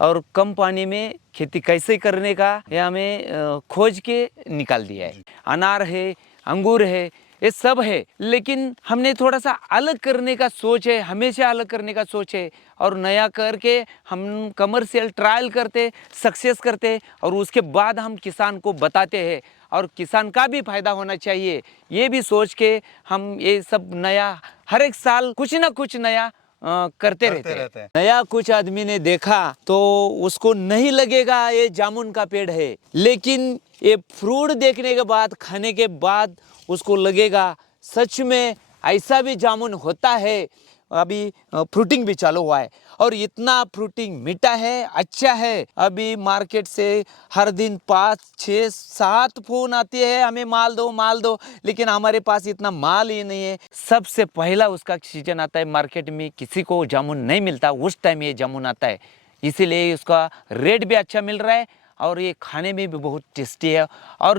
और कम पानी में खेती कैसे करने का ये हमें खोज के निकाल दिया है। अनार है, अंगूर है, ये सब है, लेकिन हमने थोड़ा सा अलग करने का सोच है, हमेशा अलग करने का सोच है और नया करके हम कमर्शियल ट्रायल करते, सक्सेस करते और उसके बाद हम किसान को बताते हैं और किसान का भी फायदा होना चाहिए, ये भी सोच के हम ये सब नया हर एक साल कुछ ना कुछ नया करते रहते हैं। नया कुछ आदमी ने देखा तो उसको नहीं लगेगा ये जामुन का पेड़ है, लेकिन ये फ्रूट देखने के बाद, खाने के बाद उसको लगेगा सच में ऐसा भी जामुन होता है। अभी फ्रूटिंग भी चालू हुआ है और इतना फ्रूटिंग मीठा है, अच्छा है। अभी मार्केट से हर दिन 5, 6, 7 फोन आते हैं, हमें माल दो, लेकिन हमारे पास इतना माल ही नहीं है। सबसे पहला उसका सीजन आता है, मार्केट में किसी को जामुन नहीं मिलता, उस टाइम ये जामुन आता है, इसीलिए उसका रेट भी अच्छा मिल रहा है और ये खाने में भी बहुत टेस्टी है और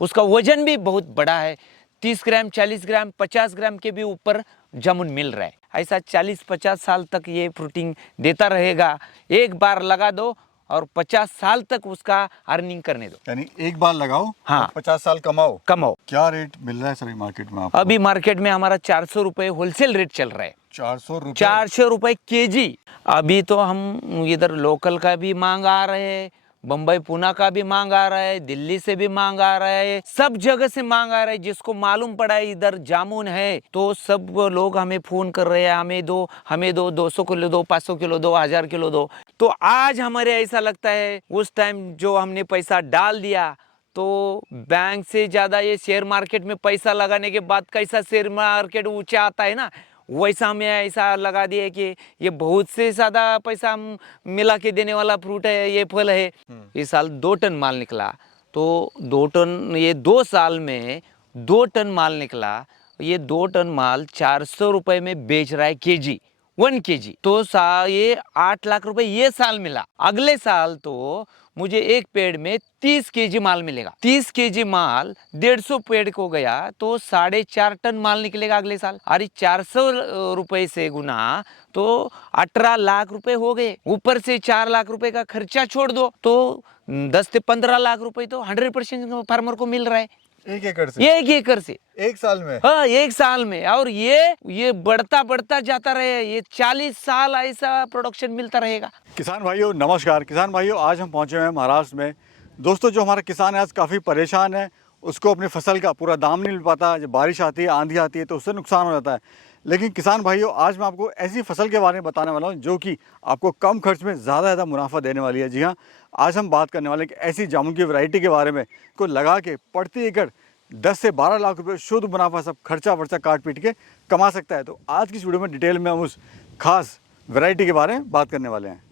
उसका वजन भी बहुत बड़ा है। 30 ग्राम, 40 ग्राम, 50 ग्राम के भी ऊपर जामुन मिल रहा है। ऐसा 40-50 साल तक ये फ्रूटिंग देता रहेगा। एक बार लगा दो और 50 साल तक उसका अर्निंग करने दो। यानी एक बार लगाओ, हाँ, 50 साल कमाओ। क्या रेट मिल रहा है सर मार्केट में आपको? अभी मार्केट में हमारा 400 रुपये होलसेल रेट चल रहा है। 400 रुपये केजी। अभी तो हम इधर लोकल का भी मांग आ रहे हैं, बम्बई पूना का भी मांग आ रहा है, दिल्ली से भी मांग आ रहा है, सब जगह से मांग आ रहा है। जिसको मालूम पड़ा है इधर जामुन है तो सब लोग हमें फोन कर रहे हैं, हमें दो 200 किलो दो, 500 किलो दो, 1000 किलो दो। तो आज हमारे ऐसा लगता है उस टाइम जो हमने पैसा डाल दिया तो बैंक से ज्यादा ये शेयर मार्केट में पैसा लगाने के बाद कैसा शेयर मार्केट ऊंचा आता है ना, वैसा हमें ऐसा लगा दिया कि ये बहुत से ज्यादा पैसा हम मिला के देने वाला फ्रूट है, ये फल है। इस साल 2 टन माल निकला, तो 2 टन, ये 2 साल में 2 टन माल निकला। ये 2 टन माल 400 रुपए में बेच रहा है केजी, 1 केजी। तो ये 8 लाख रुपए ये साल मिला। अगले साल तो मुझे एक पेड़ में 30 केजी माल मिलेगा। 30 केजी माल 150 पेड़ को गया तो 4.5 टन माल निकलेगा अगले साल। अरे 400 रुपए से गुना तो 18 लाख रुपए हो गए। ऊपर से 4 लाख रुपए का खर्चा छोड़ दो तो 10 से 15 लाख रुपए तो 100% फार्मर को मिल रहा है। 1 एकड़ से? 1 एकड़ से 1 साल में? हाँ, 1 साल में। और ये बढ़ता जाता रहे, ये 40 साल ऐसा प्रोडक्शन मिलता रहेगा। किसान भाइयों नमस्कार। किसान भाइयों, आज हम पहुंचे हुए हैं महाराष्ट्र में। दोस्तों, जो हमारा किसान है आज काफ़ी परेशान है, उसको अपनी फसल का पूरा दाम नहीं मिल पाता। जब बारिश आती है, आंधी आती है तो उससे नुकसान हो जाता है। लेकिन किसान भाइयों, आज मैं आपको ऐसी फसल के बारे में बताने वाला हूं जो कि आपको कम खर्च में ज़्यादा मुनाफा देने वाली है। जी हाँ, आज हम बात करने वाले एक ऐसी जामुन की वैरायटी के बारे में को लगा के प्रति एकड़ 10 से 12 लाख रुपए शुद्ध मुनाफा सब खर्चा वर्चा काट पीट के कमा सकता है। तो आज की इस वीडियो में डिटेल में हम उस खास वैरायटी के बारे में बात करने वाले हैं।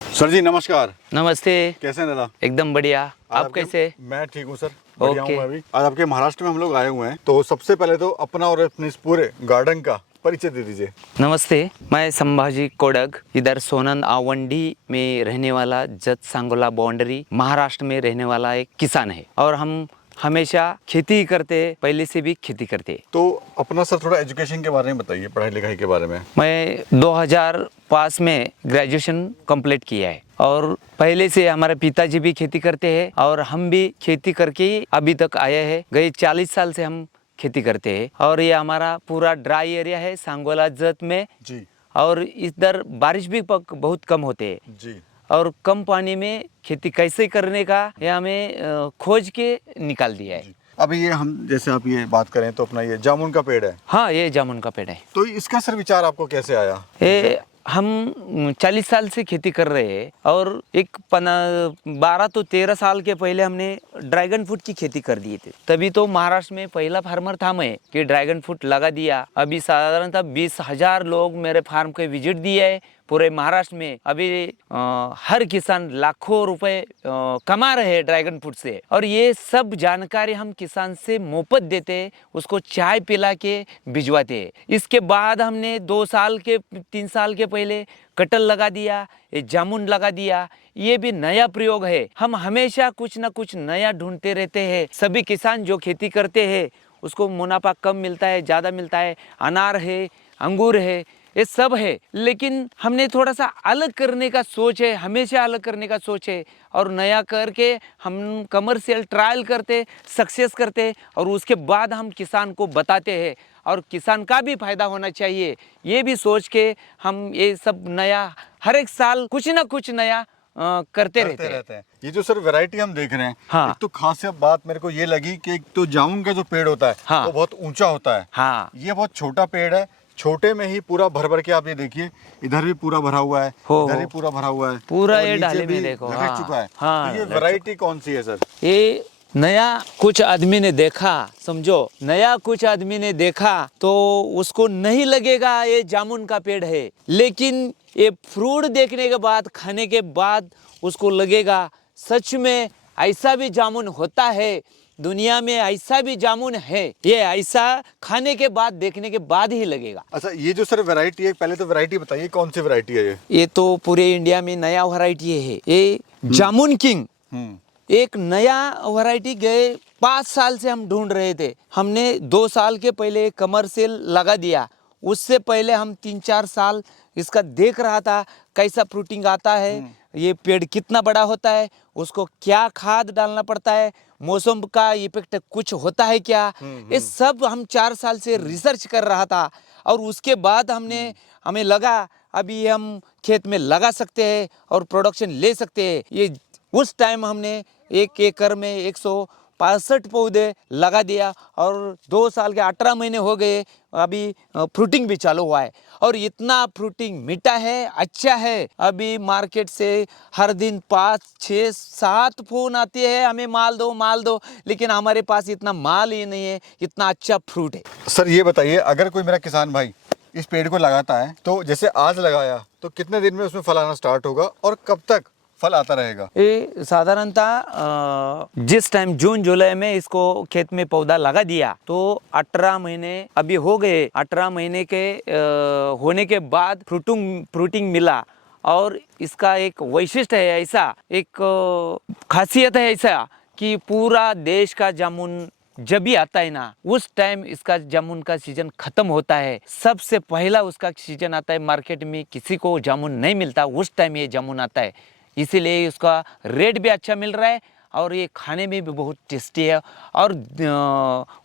सर जी नमस्कार। नमस्ते। कैसे हैं दादा? एकदम बढ़िया। आप कैसे? मैं ठीक हूँ सर। ओके। आज आपके महाराष्ट्र में हम लोग आए हुए हैं, तो सबसे पहले तो अपना और अपने इस पूरे गार्डन का परिचय दे दीजिए। नमस्ते, मैं संभाजी कोडक, इधर सोनन आवंडी में रहने वाला, जत सांगोला बाउंड्री महाराष्ट्र में रहने वाला एक किसान है और हम हमेशा खेती करते, पहले से भी खेती करते। तो अपना सर थोड़ा एजुकेशन के बारे में बताइए, पढ़ाई लिखाई के बारे में। मैं 2005 में ग्रेजुएशन कंप्लीट किया है और पहले से हमारे पिताजी भी खेती करते हैं और हम भी खेती करके ही अभी तक आए हैं। गए 40 साल से हम खेती करते हैं और ये हमारा पूरा ड्राई एरिया है सांगोला जत में जी। और इधर बारिश भी बहुत कम होते हैं जी। और कम पानी में खेती कैसे करने का ये हमें खोज के निकाल दिया है। अभी ये हम जैसे आप ये बात करें तो अपना ये जामुन का पेड़ है। हाँ, ये जामुन का पेड़ है। तो इसका सर विचार आपको कैसे आया? ये हम 40 साल से खेती कर रहे हैं और 12 तो 13 साल के पहले हमने ड्रैगन फ्रूट की खेती कर दिए थे। तभी तो महाराष्ट्र में पहला फार्मर था मैं कि ड्रैगन फ्रूट लगा दिया। अभी साधारणतः 20,000 लोग मेरे फार्म के विजिट दिए है पूरे महाराष्ट्र में। अभी हर किसान लाखों रुपए कमा रहे हैं ड्रैगन फ्रूट से और ये सब जानकारी हम किसान से मुफ्त देते, उसको चाय पिला के भिजवाते। इसके बाद हमने 2 साल के 3 साल के पहले कटहल लगा दिया, ये जामुन लगा दिया। ये भी नया प्रयोग है। हम हमेशा कुछ ना कुछ नया ढूंढते रहते हैं। सभी किसान जो खेती करते हैं उसको मुनाफा कम मिलता है, ज़्यादा मिलता है। अनार है, अंगूर है, ये सब है, लेकिन हमने थोड़ा सा अलग करने का सोच है, हमेशा अलग करने का सोच है। और नया करके हम कमर्शियल ट्रायल करते, सक्सेस करते, और उसके बाद हम किसान को बताते हैं, और किसान का भी फायदा होना चाहिए, ये भी सोच के हम ये सब नया हर एक साल कुछ ना कुछ नया करते रहते हैं। ये जो सर वैरायटी हम देख रहे हैं, हाँ। एक तो खास बात मेरे को ये लगी कि एक तो जामुन का जो पेड़ होता है, हाँ। वो बहुत ऊंचा होता है। हाँ। ये बहुत छोटा पेड़ है, छोटे में ही पूरा भर भर के आप ये देखिए, इधर भी पूरा भरा हुआ है, इधर भी पूरा भरा हुआ है, पूरा और ये नीचे डाले भी में देखो, लटक हाँ, चुका है। हाँ, तो ये लटक वैरायटी कौन सी है सर? ये नया कुछ आदमी ने देखा, समझो, नया कुछ आदमी ने देखा तो उसको नहीं लगेगा ये जामुन का पेड़ है, लेकिन ये फ्रूट देखने के बाद, खाने के बाद उसको लगेगा सच में ऐसा भी जामुन होता है, दुनिया में ऐसा भी जामुन है। ये ऐसा खाने के बाद, देखने के बाद ही लगेगा। अच्छा, ये जो सर वैरायटी है, पहले तो वैरायटी बताइए कौन सी वैरायटी है ये? ये तो पूरे इंडिया में नया वैरायटी है, ये जामुन किंग। एक नया वैरायटी गए 5 साल से हम ढूंढ रहे थे। हमने 2 साल के पहले कमर्शियल लगा दिया, उससे पहले हम 3-4 साल इसका देख रहा था कैसा फ्रूटिंग आता है, ये पेड़ कितना बड़ा होता है, उसको क्या खाद डालना पड़ता है, मौसम का इफेक्ट कुछ होता है क्या, ये सब हम 4 साल से रिसर्च कर रहा था। और उसके बाद हमें लगा अभी हम खेत में लगा सकते हैं और प्रोडक्शन ले सकते हैं। ये उस टाइम हमने 1 एकड़ में 165 पौधे लगा दिया, और 2 साल के 18 महीने हो गए, अभी फ्रूटिंग भी चालू हुआ है, और इतना फ्रूटिंग मीठा है, अच्छा है। अभी मार्केट से हर दिन 5, 6, 7 फोन आते हैं, हमें माल दो, लेकिन हमारे पास इतना माल ही नहीं है, इतना अच्छा फ्रूट है। सर ये बताइए, अगर कोई मेरा किसान भाई इस पेड़ को लगाता है, तो जैसे आज लगाया तो कितने दिन में उसमें फल आना स्टार्ट होगा, और कब तक फल आता रहेगा? ये साधारणतः जिस टाइम जून जुलाई में इसको खेत में पौधा लगा दिया तो 18 महीने अभी हो गए। 18 महीने के होने के बाद फ्रूटिंग मिला, और इसका एक वैशिष्ट्य है, ऐसा एक खासियत है ऐसा कि पूरा देश का जामुन जब भी आता है ना, उस टाइम इसका जामुन का सीजन खत्म होता है। सबसे पहला उसका सीजन आता है, मार्केट में किसी को जामुन नहीं मिलता, उस टाइम ये जामुन आता है, इसीलिए उसका रेट भी अच्छा मिल रहा है, और ये खाने में भी बहुत टेस्टी है, और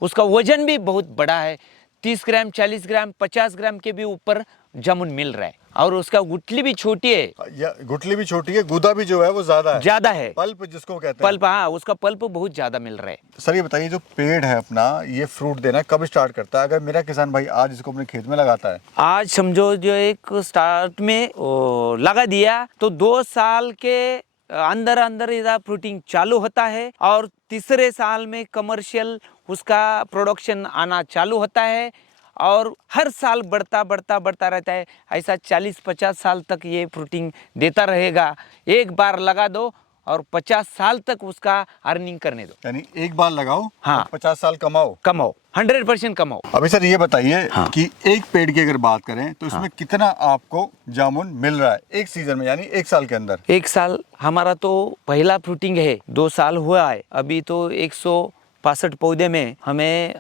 उसका वजन भी बहुत बड़ा है। 30 ग्राम, 40 ग्राम, 50 ग्राम के भी ऊपर जामुन मिल रहा है, और उसका गुठली भी छोटी है। या गुठली भी छोटी है, गुदा भी जो है वो ज्यादा है, पल्प जिसको कहते हैं। पल्प, हाँ, उसका पल्प बहुत ज्यादा मिल रहा है। सर ये बताइए, जो पेड़ है अपना, ये फ्रूट देना कब स्टार्ट करता है? अगर मेरा किसान भाई आज इसको अपने खेत में लगाता है, आज समझो जो एक स्टार्ट में लगा दिया तो 2 साल के अंदर अंदर इसका फ्रूटिंग चालू होता है, और तीसरे साल में कमर्शियल उसका प्रोडक्शन आना चालू होता है, और हर साल बढ़ता रहता है। ऐसा 40-50 साल तक ये फ्रूटिंग देता रहेगा। एक बार लगा दो और 50 साल तक उसका अर्निंग करने दो। यानी एक बार लगाओ, हाँ, 50 साल कमाओ 100% कमाओ। अभी सर ये बताइए, हाँ, कि एक पेड़ की अगर बात करें तो इसमें कितना आपको जामुन मिल रहा है एक सीजन में, यानी एक साल के अंदर? एक साल हमारा तो पहला फ्रूटिंग है, 2 साल हुआ है, अभी तो 165 पौधे में हमें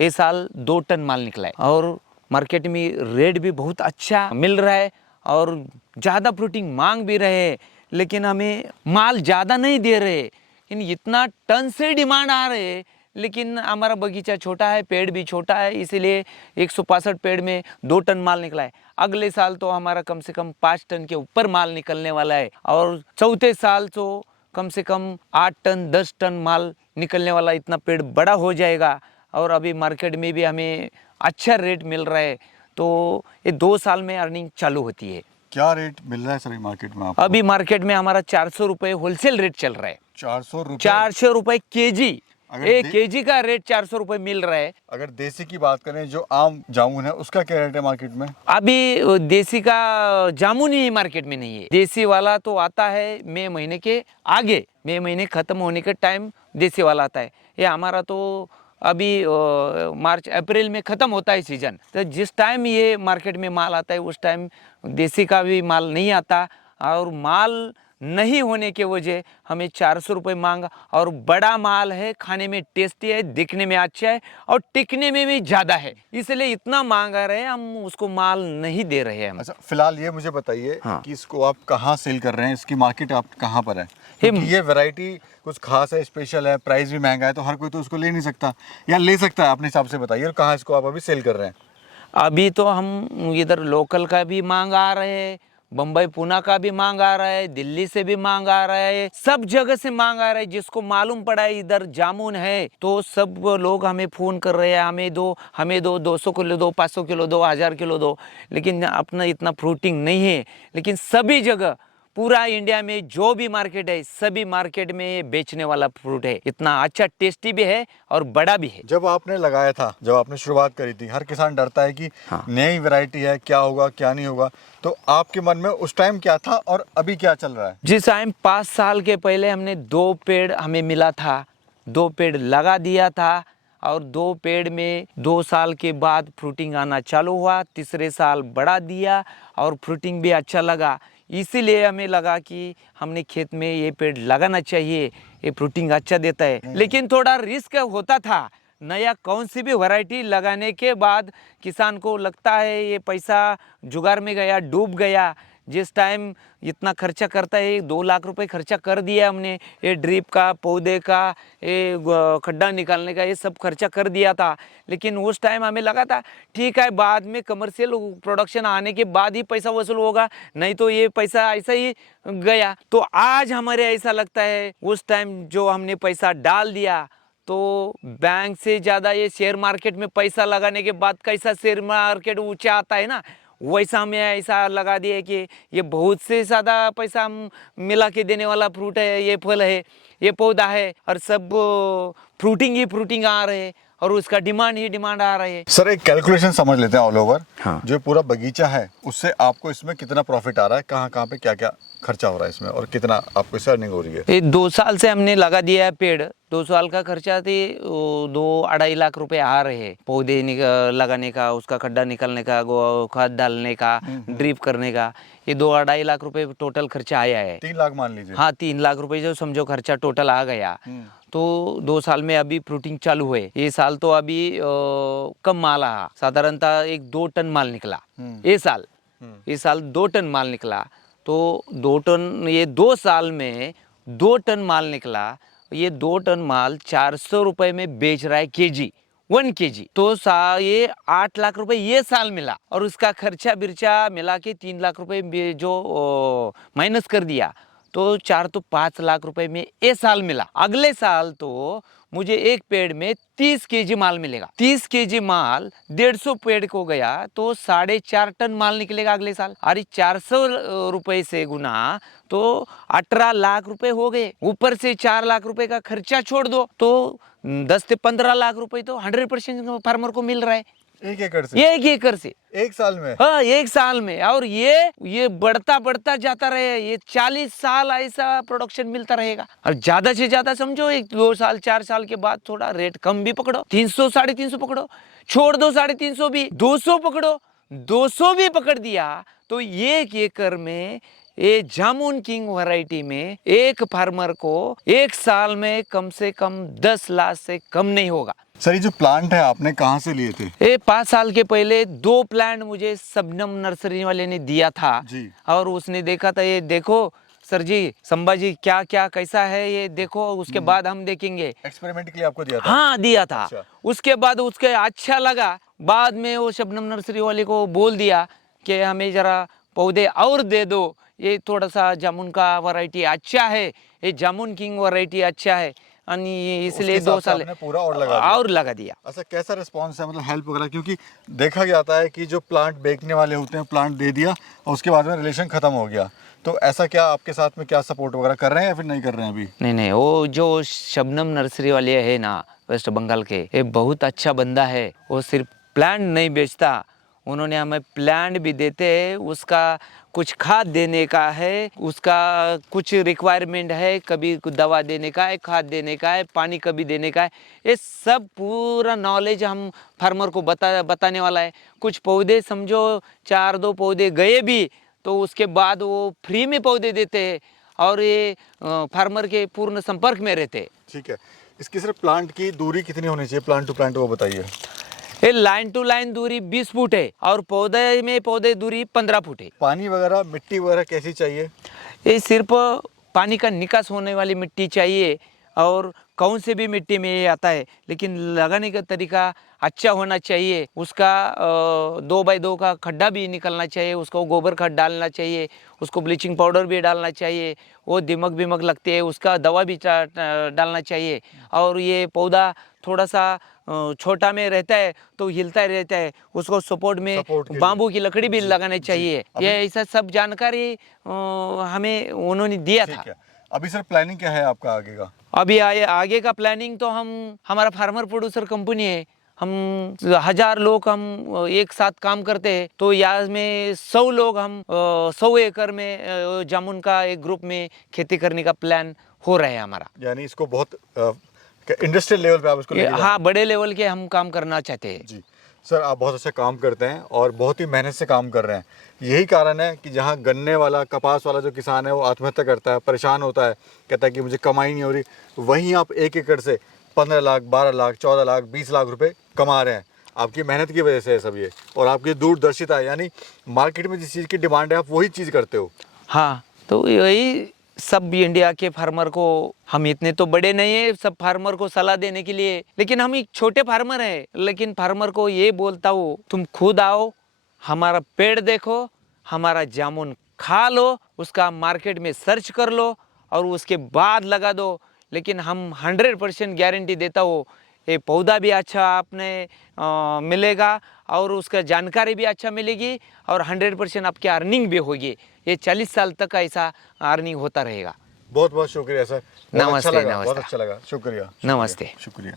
ये साल 2 टन माल निकला है, और मार्केट में रेट भी बहुत अच्छा मिल रहा है, और ज़्यादा फ्रूटिंग मांग भी रहे हैं, लेकिन हमें माल ज़्यादा नहीं दे रहे, लेकिन इतना टन से डिमांड आ रहे है। लेकिन हमारा बगीचा छोटा है, पेड़ भी छोटा है, इसीलिए 165 पेड़ में 2 टन माल निकला है। अगले साल तो हमारा कम से कम 5 टन के ऊपर माल निकलने वाला है, और चौथे साल तो कम से कम 8 टन 10 टन माल निकलने वाला, इतना पेड़ बड़ा हो जाएगा। और अभी मार्केट में भी हमें अच्छा रेट मिल रहा है, तो ये 2 साल में अर्निंग चालू होती है। क्या रेट मिल रहा है सर मार्केट में आपको? अभी मार्केट में हमारा 400 रुपये होलसेल रेट चल रहा है। 400 रुपये केजी, एक केजी का रेट 400 रुपये मिल रहा है। अगर देसी की बात करें, जो आम जामुन है, उसका क्या रेट है मार्केट में? अभी देसी का जामुन ही मार्केट में नहीं है। देसी वाला तो आता है मई महीने के आगे, मई महीने खत्म होने के टाइम देसी वाला आता है। ये हमारा तो अभी मार्च अप्रैल में ख़त्म होता है सीजन, तो जिस टाइम ये मार्केट में माल आता है उस टाइम देसी का भी माल नहीं आता, और माल नहीं होने के वजह हमें 400 रुपये मांगा। और बड़ा माल है, खाने में टेस्टी है, दिखने में अच्छा है और टिकने में भी ज़्यादा है, इसलिए इतना मांगा रहे, हम उसको माल नहीं दे रहे हैं हम। अच्छा, फिलहाल ये मुझे बताइए हाँ। कि इसको आप कहाँ सेल कर रहे हैं, इसकी मार्केट आप कहाँ पर है? क्योंकि ये वैरायटी कुछ खास है, स्पेशल है, प्राइस भी महंगा है, तो हर कोई तो उसको ले नहीं सकता, या ले सकता है, अपने हिसाब से बताइए। और कहाँ इसको आप अभी सेल कर रहे हैं? अभी तो हम इधर लोकल का भी मांग आ रहे हैं, बम्बई पूना का भी मांग आ रहा है, दिल्ली से भी मांग आ रहा है, सब जगह से मांग आ रहा है। जिसको मालूम पड़ा है इधर जामुन है तो सब लोग हमें फ़ोन कर रहे हैं, हमें दो 200 किलो दो, 500 किलो दो, 1000 किलो दो। लेकिन अपना इतना फ्रूटिंग नहीं है। लेकिन सभी जगह पूरा इंडिया में जो भी मार्केट है, सभी मार्केट में ये बेचने वाला फ्रूट है। इतना अच्छा, टेस्टी भी है और बड़ा भी है। जब आपने लगाया था, जब आपने शुरुआत करी थी, हर किसान डरता है कि हाँ। नई वैरायटी है, क्या होगा क्या नहीं होगा, तो आपके मन में उस टाइम क्या था और अभी क्या चल रहा है? जिस टाइम 5 साल के पहले हमने 2 पेड़ हमें मिला था, 2 पेड़ लगा दिया था और 2 पेड़ में 2 साल के बाद फ्रूटिंग आना चालू हुआ। तीसरे साल बढ़ा दिया और फ्रूटिंग भी अच्छा लगा। इसीलिए हमें लगा कि हमने खेत में ये पेड़ लगाना चाहिए, ये फ्रूटिंग अच्छा देता है। लेकिन थोड़ा रिस्क होता था। नया कौन सी भी वैरायटी लगाने के बाद किसान को लगता है ये पैसा जुगाड़ में गया, डूब गया। जिस टाइम इतना खर्चा करता है, 2 लाख रुपए खर्चा कर दिया हमने, ये ड्रिप का, पौधे का, ये खड्डा निकालने का, ये सब खर्चा कर दिया था। लेकिन उस टाइम हमें लगा था ठीक है, बाद में कमर्शियल प्रोडक्शन आने के बाद ही पैसा वसूल होगा, नहीं तो ये पैसा ऐसा ही गया। तो आज हमारे ऐसा लगता है उस टाइम जो हमने पैसा डाल दिया, तो बैंक से ज़्यादा ये शेयर मार्केट में पैसा लगाने के बाद कैसा शेयर मार्केट ऊंचा आता है ना, वैसा हमें ऐसा लगा दिया कि ये बहुत से ज़्यादा पैसा हम मिला के देने वाला फ्रूट है, ये फल है, ये पौधा है। और सब फ्रूटिंग ही फ्रूटिंग आ रहे हैं और उसका डिमांड ही डिमांड आ रही है। सर, एक कैलकुलेशन समझ लेते हैं ऑल ओवर। हाँ। जो पूरा बगीचा है उससे आपको इसमें कितना प्रॉफिट आ रहा है, कहाँ कहाँ पे क्या क्या खर्चा हो रहा है इसमें, और कितना आपको इससे अर्निंग हो रही है? ये 2 साल से हमने लगा दिया है पेड़। 2 साल का खर्चा थे 2-2.5 लाख रुपए आ रहे हैं। पौधे लगाने का, उसका खड्डा निकालने का, खाद डालने का, ड्रिप करने का, ये 2-2.5 लाख रुपए टोटल खर्चा आया है। 3 लाख मान लीजिए। हाँ, 3 लाख रुपए जो समझो खर्चा टोटल आ गया। तो 2 साल में अभी फ्रूटिंग चालू हुए। ये साल तो अभी कम माल आया, साधारणतः 1-2 टन माल निकला ये साल। ये साल 2 टन माल निकला। तो 2 टन, ये 2 साल में 2 टन माल निकला। ये 2 टन माल 400 रुपए में बेच रहा है केजी, 1 केजी। तो ये 8 लाख रुपए ये साल मिला और उसका खर्चा बिर्चा मिला के 3 लाख रुपए जो माइनस कर दिया, तो 4 तो 5 लाख रुपए में ये साल मिला। अगले साल तो मुझे एक पेड़ में 30 केजी माल मिलेगा। 30 केजी माल 150 पेड़ को गया तो 4.5 टन माल निकलेगा अगले साल। अरे 400 रुपए से गुना तो 18 लाख रुपए हो गए। ऊपर से 4 लाख रुपए का खर्चा छोड़ दो तो 10 से 15 लाख रुपए तो 100% फार्मर को मिल रहा है। 1 एकड़ से? 1 एकड़ से 1 साल में? हाँ, 1 साल में। और ये बढ़ता बढ़ता जाता रहे, ये 40 साल ऐसा प्रोडक्शन मिलता रहेगा। और ज्यादा से ज्यादा समझो 1-2 साल 4 साल के बाद थोड़ा रेट कम भी पकड़ो, 300 350 पकड़ो, छोड़ दो 350 भी, 200 पकड़ो, 200 भी पकड़ दिया तो 1 एकड़ में ये जामुन किंग वैरायटी में एक फार्मर को 1 साल में कम से कम 10 लाख से कम नहीं होगा। सर, ये जो प्लांट है आपने कहाँ से लिए थे? ये 5 साल के पहले 2 प्लांट मुझे शबनम नर्सरी वाले ने दिया था जी। और उसने देखा था, ये देखो सर जी, संभाजी क्या क्या कैसा है ये देखो, उसके बाद हम देखेंगे। एक्सपेरिमेंट के लिए आपको दिया था? हाँ, दिया था। अच्छा। उसके बाद उसके अच्छा लगा, बाद में वो शबनम नर्सरी वाले को बोल दिया कि हमें जरा पौधे और दे दो, ये थोड़ा सा जामुन का वैरायटी अच्छा है, ये जामुन किंग वैरायटी अच्छा है, इसलिए 2 साल पूरा और लगा दिया। अच्छा, कैसा रिस्पांस है, मतलब हेल्प वगैरह? क्योंकि देखा जाता है कि जो प्लांट बेचने वाले होते हैं, प्लांट दे दिया और उसके बाद में रिलेशन खत्म हो गया, तो ऐसा क्या आपके साथ में क्या सपोर्ट वगैरह कर रहे हैं या फिर नहीं कर रहे हैं अभी? नहीं, वो जो शबनम नर्सरी वाले है ना वेस्ट बंगाल के, ये बहुत अच्छा बंदा है। वो सिर्फ प्लांट नहीं बेचता, उन्होंने हमें प्लांट भी देते हैं, उसका कुछ खाद देने का है, उसका कुछ रिक्वायरमेंट है, कभी दवा देने का है, खाद देने का है, पानी कभी देने का है, ये सब पूरा नॉलेज हम फार्मर को बताने वाला है। कुछ पौधे समझो 4-2 पौधे गए भी तो उसके बाद वो फ्री में पौधे देते हैं और ये फार्मर के पूर्ण संपर्क में रहते। ठीक है, इसकी सिर्फ प्लांट की दूरी कितनी होनी चाहिए, प्लांट टू प्लांट, वो बताइए। ये लाइन टू लाइन दूरी 20 फुट है और पौधे में पौधे दूरी 15 फुट है। पानी वगैरह, मिट्टी वगैरह कैसी चाहिए? ये सिर्फ पानी का निकास होने वाली मिट्टी चाहिए और कौन से भी मिट्टी में ये आता है, लेकिन लगाने का तरीका अच्छा होना चाहिए। उसका 2x2 का खड्डा भी निकलना चाहिए, उसको गोबर खाद डालना चाहिए, उसको ब्लीचिंग पाउडर भी डालना चाहिए। वो दिमक बिमक लगते हैं उसका दवा भी डालना चाहिए। और ये पौधा थोड़ा सा छोटा में रहता है तो हिलता रहता है, उसको सपोर्ट में सपोर्ट के लिए। बाम्बू की लकड़ी भी लगानी चाहिए। अभी- ये ऐसा सब जानकारी हमें उन्होंने दिया था। ठीक है, अभी सर प्लानिंग क्या है आपका आगे का? अभी आगे का प्लानिंग तो हमारा फार्मर प्रोड्यूसर कंपनी है, हम 1000 लोग हम एक साथ काम करते हैं। तो यहाँ में 100 लोग हम 100 एकड़ में जामुन का एक ग्रुप में खेती करने का प्लान हो रहा है हमारा। यानी इसको बहुत इंडस्ट्रियल लेवल पे आप इसको लेके हाँ, बड़े लेवल के हम काम करना चाहते हैं। जी सर, आप बहुत अच्छा काम करते हैं और बहुत ही मेहनत से काम कर रहे हैं। यही कारण है कि जहाँ गन्ने वाला, कपास वाला जो किसान है वो आत्महत्या करता है, परेशान होता है, कहता है कि मुझे कमाई नहीं हो रही, वहीं आप 1 एकड़ से 15 लाख, 12 लाख, 14 लाख, 20 लाख रुपए कमा रहे हैं। आपकी मेहनत की वजह से है सब ये, और आपकी दूरदर्शिता है, यानी मार्केट में जिस चीज़ की डिमांड है आप वही चीज़ करते हो। हाँ, तो यही सब इंडिया के फार्मर को, हम इतने तो बड़े नहीं है सब फार्मर को सलाह देने के लिए, लेकिन हम एक छोटे फार्मर हैं, लेकिन फार्मर को ये बोलता हूँ तुम खुद आओ, हमारा पेड़ देखो, हमारा जामुन खा लो, उसका मार्केट में सर्च कर लो और उसके बाद लगा दो। लेकिन हम 100% गारंटी देता हूँ, ये पौधा भी अच्छा आपने मिलेगा और उसका जानकारी भी अच्छा मिलेगी और 100% आपकी अर्निंग भी होगी। ये 40 साल तक ऐसा अर्निंग होता रहेगा। बहुत बहुत शुक्रिया सर, बहुत अच्छा नमस्ते, लगा, बहुत नमस्ते। अच्छा लगा, शुक्रिया, नमस्ते। शुक्रिया।